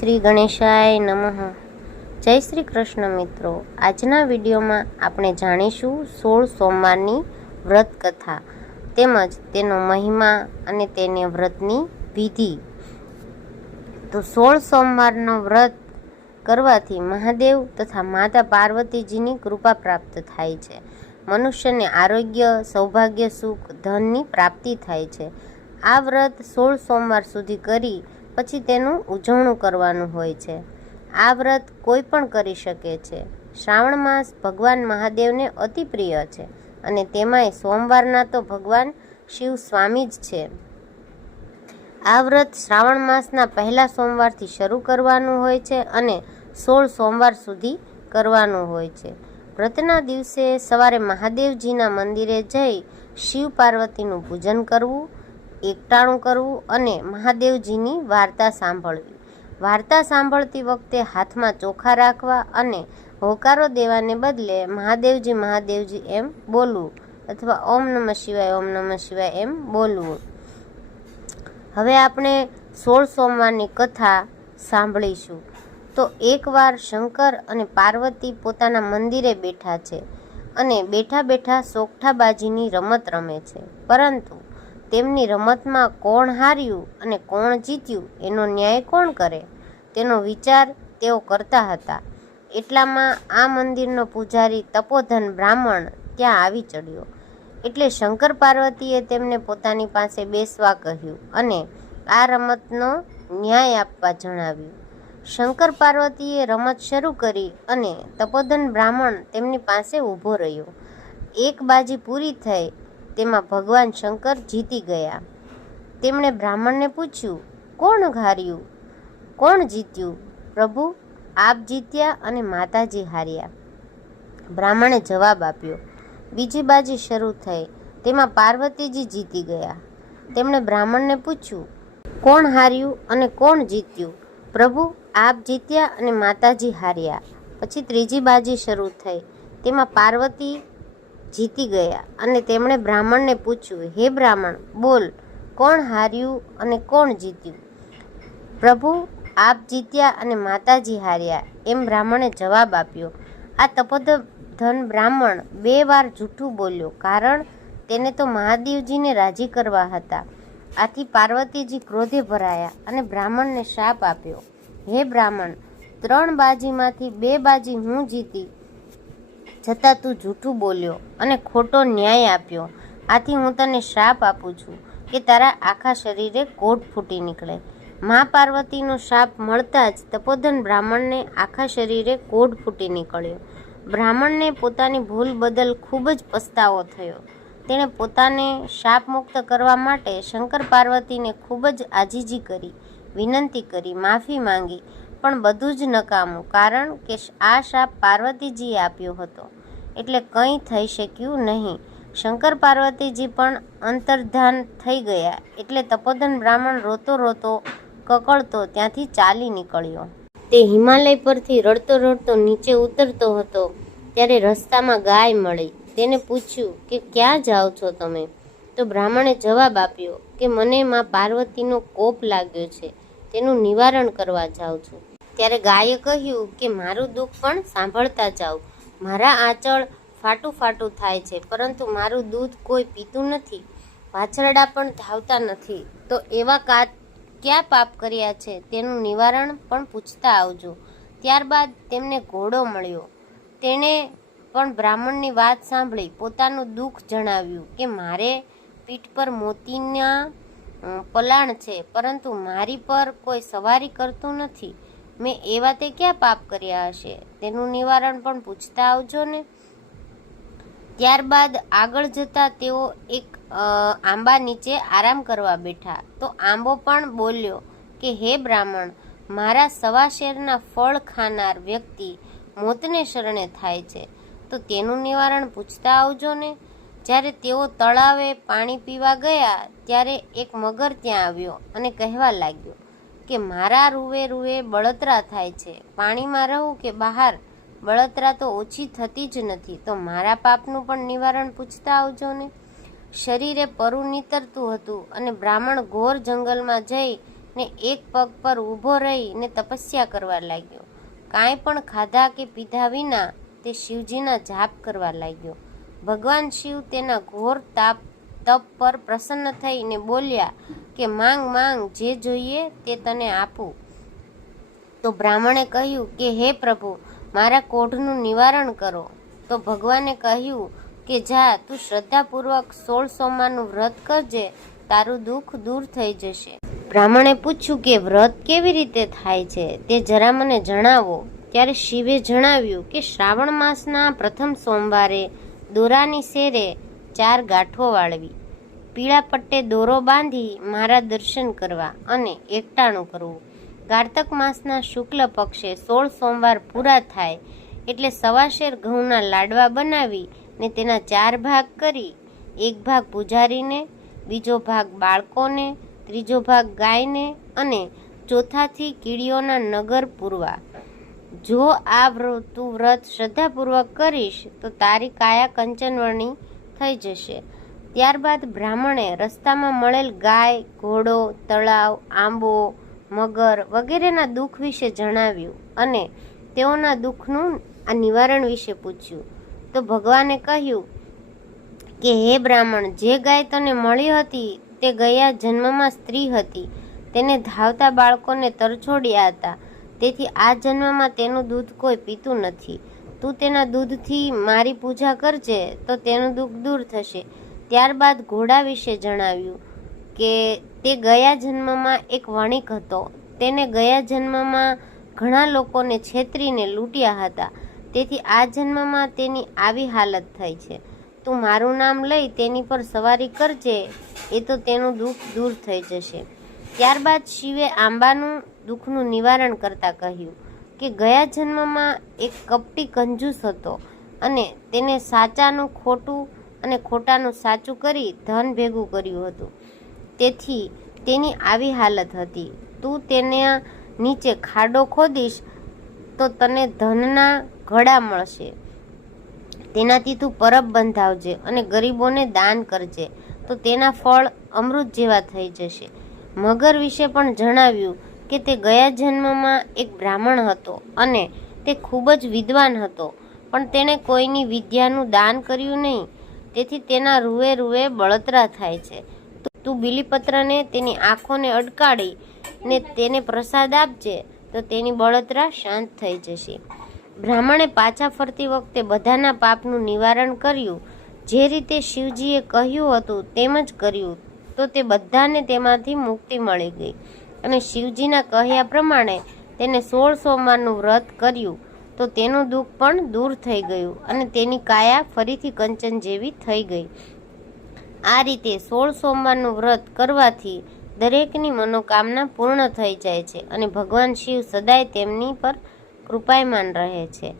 શ્રી ગણેશાય નમઃ. જય શ્રી કૃષ્ણ મિત્રો. આજના વિડીયોમાં આપણે જાણીશું 16 સોમવારની વ્રત કથા તેમજ તેનો મહિમા અને તેને વ્રતની વિધિ. તો 16 સોમવારનો વ્રત કરવાથી મહાદેવ તથા માતા પાર્વતીજીની કૃપા પ્રાપ્ત થાય છે. મનુષ્યને આરોગ્ય, સૌભાગ્ય, સુખ, ધનની પ્રાપ્તિ થાય છે. આ વ્રત 16 સોમવાર સુધી કરી પછી તેનું ઉજવણું કરવાનું હોય છે. આ વ્રત કોઈ પણ કરી શકે છે. શ્રાવણ માસ ભગવાન મહાદેવને અતિ પ્રિય છે અને તેમાંય સોમવારના તો ભગવાન શિવ સ્વામી જ છે. આ વ્રત શ્રાવણ માસના પહેલા સોમવારથી શરૂ કરવાનું હોય છે અને 16 સોમવાર સુધી કરવાનું હોય છે. વ્રતના દિવસે સવારે મહાદેવજીના મંદિરે જઈ શિવ પાર્વતીનું પૂજન કરવું, એકટાણું કરવું અને મહાદેવજીની વાર્તા સાંભળવી. વાર્તા સાંભળતી વખતે હાથમાં ચોખા રાખવા અને હોકારો દેવાને બદલે મહાદેવજી મહાદેવજી એમ બોલવું અથવા ઓમ નમઃ શિવાય ઓમ નમઃ શિવાય એમ બોલવું. હવે આપણે 16 સોમવારની કથા સાંભળીશું. તો એકવાર શંકર અને પાર્વતી પોતાના મંદિરે બેઠા છે અને બેઠા બેઠા સોગઠાબાજીની રમત રમે છે. પરંતુ તેમની રમતમાં કોણ હાર્યું અને કોણ જીત્યું એનો ન્યાય કોણ કરે તેનો વિચાર તેઓ કરતા હતા. એટલામાં આ મંદિરનો પૂજારી તપોધન બ્રાહ્મણ ત્યાં આવી ચડ્યો. એટલે શંકર પાર્વતીએ તેમને પોતાની પાસે બેસવા કહ્યું અને આ રમતનો ન્યાય આપવા જણાવ્યું. શંકર પાર્વતીએ રમત શરૂ કરી અને તપોધન બ્રાહ્મણ તેમની પાસે ઊભો રહ્યો. એક બાજી પૂરી થઈ તેમાં ભગવાન શંકર જીતી ગયા. તેમણે બ્રાહ્મણને પૂછ્યું, કોણ હાર્યું, કોણ જીત્યું? પ્રભુ, આપ જીત્યા અને માતાજી હાર્યા. બ્રાહ્મણે જવાબ આપ્યો. બીજી બાજી શરૂ થઈ તેમાં પાર્વતીજી જીતી ગયા. તેમણે બ્રાહ્મણને પૂછ્યું, કોણ હાર્યું અને કોણ જીત્યું? પ્રભુ, આપ જીત્યા અને માતાજી હાર્યા. પછી ત્રીજી બાજી શરૂ થઈ તેમાં પાર્વતી જીતી ગયા અને તેમણે બ્રાહ્મણને પૂછ્યું, હે બ્રાહ્મણ, બોલ, કોણ હાર્યું અને કોણ જીત્યું? પ્રભુ, આપ જીત્યા અને માતાજી હાર્યા એમ બ્રાહ્મણે જવાબ આપ્યો. આ તપોધન બ્રાહ્મણ 2 વાર જૂઠું બોલ્યો, કારણ તેને તો મહાદેવજીને રાજી કરવા હતા. આથી પાર્વતીજી ક્રોધે ભરાયા અને બ્રાહ્મણને શાપ આપ્યો, હે બ્રાહ્મણ, 3 બાજીમાંથી 2 બાજી હું જીતી છતાં તું જૂઠું બોલ્યો અને ખોટો ન્યાય આપ્યો. આથી હું તને શ્રાપ આપું છું કે તારા આખા શરીરે કોઢ ફૂટી નીકળે. મા પાર્વતીનો શાપ મળતા જ તપોધન બ્રાહ્મણને આખા શરીરે કોઢ ફૂટી નીકળ્યો. બ્રાહ્મણને પોતાની ભૂલ બદલ ખૂબ જ પસ્તાવો થયો. તેણે પોતાને શાપ મુક્ત કરવા માટે શંકર પાર્વતીને ખૂબ જ આજીજી કરી, વિનંતી કરી, માફી માંગી, પણ બધું જ નકામું, કારણ કે આ શાપ પાર્વતીજીએ આપ્યો હતો એટલે કંઈ થઈ શક્યું નહીં. શંકર પાર્વતીજી પણ અંતર્ધાન થઈ ગયા. એટલે તપોધન બ્રાહ્મણ રોતો રોતો કકળતો ત્યાંથી ચાલી નીકળ્યો. તે હિમાલય પરથી રડતો રડતો નીચે ઉતરતો હતો ત્યારે રસ્તામાં ગાય મળી. તેને પૂછ્યું કે ક્યાં જાઓ છો તમે? તો બ્રાહ્મણે જવાબ આપ્યો કે મને માં પાર્વતીનો કોપ લાગ્યો છે, તેનું નિવારણ કરવા જાઉં છું. ત્યારે ગાયે કહ્યું કે મારું દુઃખ પણ સાંભળતા જાઓ. મારા આંચળ ફાટું ફાટું થાય છે, પરંતુ મારું દૂધ કોઈ પીતું નથી, વાછરડા પણ ધાવતા નથી. તો એવા ક્યાં પાપ કર્યા છે તેનું નિવારણ પણ પૂછતા આવજો. ત્યારબાદ તેમને ઘોડો મળ્યો. તેણે પણ બ્રાહ્મણની વાત સાંભળી પોતાનું દુઃખ જણાવ્યું કે મારે પીઠ પર મોતીના પલાણ છે, પરંતુ મારી પર કોઈ સવારી કરતું નથી. મેં એવા તે ક્યાં પાપ કર્યા હશે તેનું નિવારણ પણ પૂછતા આવજો ને. ત્યારબાદ આગળ જતા તેઓ એક આંબા નીચે આરામ કરવા બેઠા. તો આંબો પણ બોલ્યો કે હે બ્રાહ્મણ, મારા 1.25 શેરના ફળ ખાનાર વ્યક્તિ મોતને શરણે થાય છે, તો તેનું નિવારણ પૂછતા આવજો ને. જ્યારે તેઓ તળાવે પાણી પીવા ગયા ત્યારે એક મગર ત્યાં આવ્યો અને કહેવા લાગ્યો કે મારા રૂવે રૂવે બળતરા થાય છે, પાણીમાં રહું કે બહાર, બળતરા તો ઓછી થતી જ નથી, તો મારા પાપનું પણ નિવારણ પૂછતા આવજો ને. શરીરે પરુ નીતરતું હતું અને બ્રાહ્મણ ઘોર જંગલમાં જઈ ને એક પગ પર ઊભો રહીને તપસ્યા કરવા લાગ્યો. કાંઈ પણ ખાધા કે પીધા વિના તે શિવજીના જાપ કરવા લાગ્યો. ભગવાન શિવ તેના ઘોર તપ પર પ્રસન્ન થઈને બોલ્યા કે માંગ માંગ, જે જોઈએ તે તને આપું. તો બ્રાહ્મણે કહ્યું કે હે પ્રભુ, મારા કોઢનું નિવારણ કરો. તો ભગવાને કહ્યું કે જા, તું શ્રદ્ધાપૂર્વક 16 સોમવારનું વ્રત કરજે, તારું દુઃખ દૂર થઈ જશે. બ્રાહ્મણે પૂછ્યું કે વ્રત કેવી રીતે થાય છે તે જરા મને જણાવો. ત્યારે શિવે જણાવ્યું કે શ્રાવણ માસના પ્રથમ સોમવારે દોરાની શેરે 4 ગાંઠો વાળવી, પીળા પટ્ટે દોરો બાંધી મારા દર્શન કરવા અને એકટાણું કરવું. કારતક માસના શુક્લ પક્ષે 16 સોમવાર પૂરા થાય એટલે સવાશેર ઘઉંના લાડવા બનાવી ને તેના 4 ભાગ કરી, એક ભાગ પૂજારીને, બીજો ભાગ બાળકોને, ત્રીજો ભાગ ગાયને અને ચોથાથી કીડીઓના નગર પૂરવા. જો આ તું વ્રત શ્રદ્ધાપૂર્વક કરીશ તો તારી કાયા કંચનવર્ણી થઈ જશે. ત્યારબાદ બ્રાહ્મણે રસ્તામાં મળેલ ગાય, ઘોડો, તળાવ, આંબો, મગર વગેરેના દુઃખ વિશે જણાવ્યું અને તેઓના દુઃખનું આ નિવારણ વિશે પૂછ્યું. તો ભગવાને કહ્યું કે હે બ્રાહ્મણ, જે ગાય તને મળી હતી તે ગયા જન્મમાં સ્ત્રી હતી. તેને ધાવતા બાળકોને તરછોડ્યા હતા. તેથી આ જન્મમાં તેનું દૂધ કોઈ પીતું નથી. તું તેના દૂધથી મારી પૂજા કરજે તો તેનું દુઃખ દૂર થશે. ત્યારબાદ ઘોડા વિશે જણાવ્યું કે તે ગયા જન્મમાં એક વણિક હતો. તેને ગયા જન્મમાં ઘણા લોકોને છેતરીને લૂંટ્યા હતા. તેથી આ જન્મમાં તેની આવી હાલત થઈ છે. તું મારું નામ લઈ તેની પર સવારી કરજે, એ તો તેનું દુઃખ દૂર થઈ જશે. ત્યારબાદ શિવે આંબાનું દુઃખનું નિવારણ કરતા કહ્યું કે ગયા જન્મમાં એક કપટી કંજૂસ હતો અને તેને સાચાનું ખોટું અને ખોટાનું સાચું કરી ધન ભેગું કર્યું હતું. તેથી તેની આવી હાલત હતી. તું તેના નીચે ખાડો ખોદીશ તો તને ધનના ઘડા મળશે. તેનાથી તું પરબ બંધાવજે અને ગરીબોને દાન કરજે તો તેના ફળ અમૃત જેવા થઈ જશે. મગર વિશે પણ જણાવ્યું કે તે ગયા જન્મમાં એક બ્રાહ્મણ હતો અને તે ખૂબ જ વિદ્વાન હતો, પણ તેણે કોઈની વિદ્યાનું દાન કર્યું નહીં. તેથી તેના રૂએ રૂએ બળતરા થાય છે. તું બીલીપત્રને તેની આંખોને અડકાડી ને તેને પ્રસાદ આપજે તો તેની બળતરા શાંત થઈ જશે. બ્રાહ્મણે પાછા ફરતી વખતે બધાના પાપનું નિવારણ કર્યું. જે રીતે શિવજીએ કહ્યું હતું તેમ જ કર્યું તો તે બધાને તેમાંથી મુક્તિ મળી ગઈ અને શિવજીના કહ્યા પ્રમાણે તેને 16 સોમવારનું વ્રત કર્યું તો તેનું દુઃખ પણ દૂર થઈ ગયું અને તેની કાયા ફરીથી કંચન જેવી થઈ ગઈ. આ રીતે 16 સોમવારનું વ્રત કરવાથી દરેકની મનોકામના પૂર્ણ થઈ જાય છે અને ભગવાન શિવ સદાય તેમની પર કૃપાયમાન રહે છે.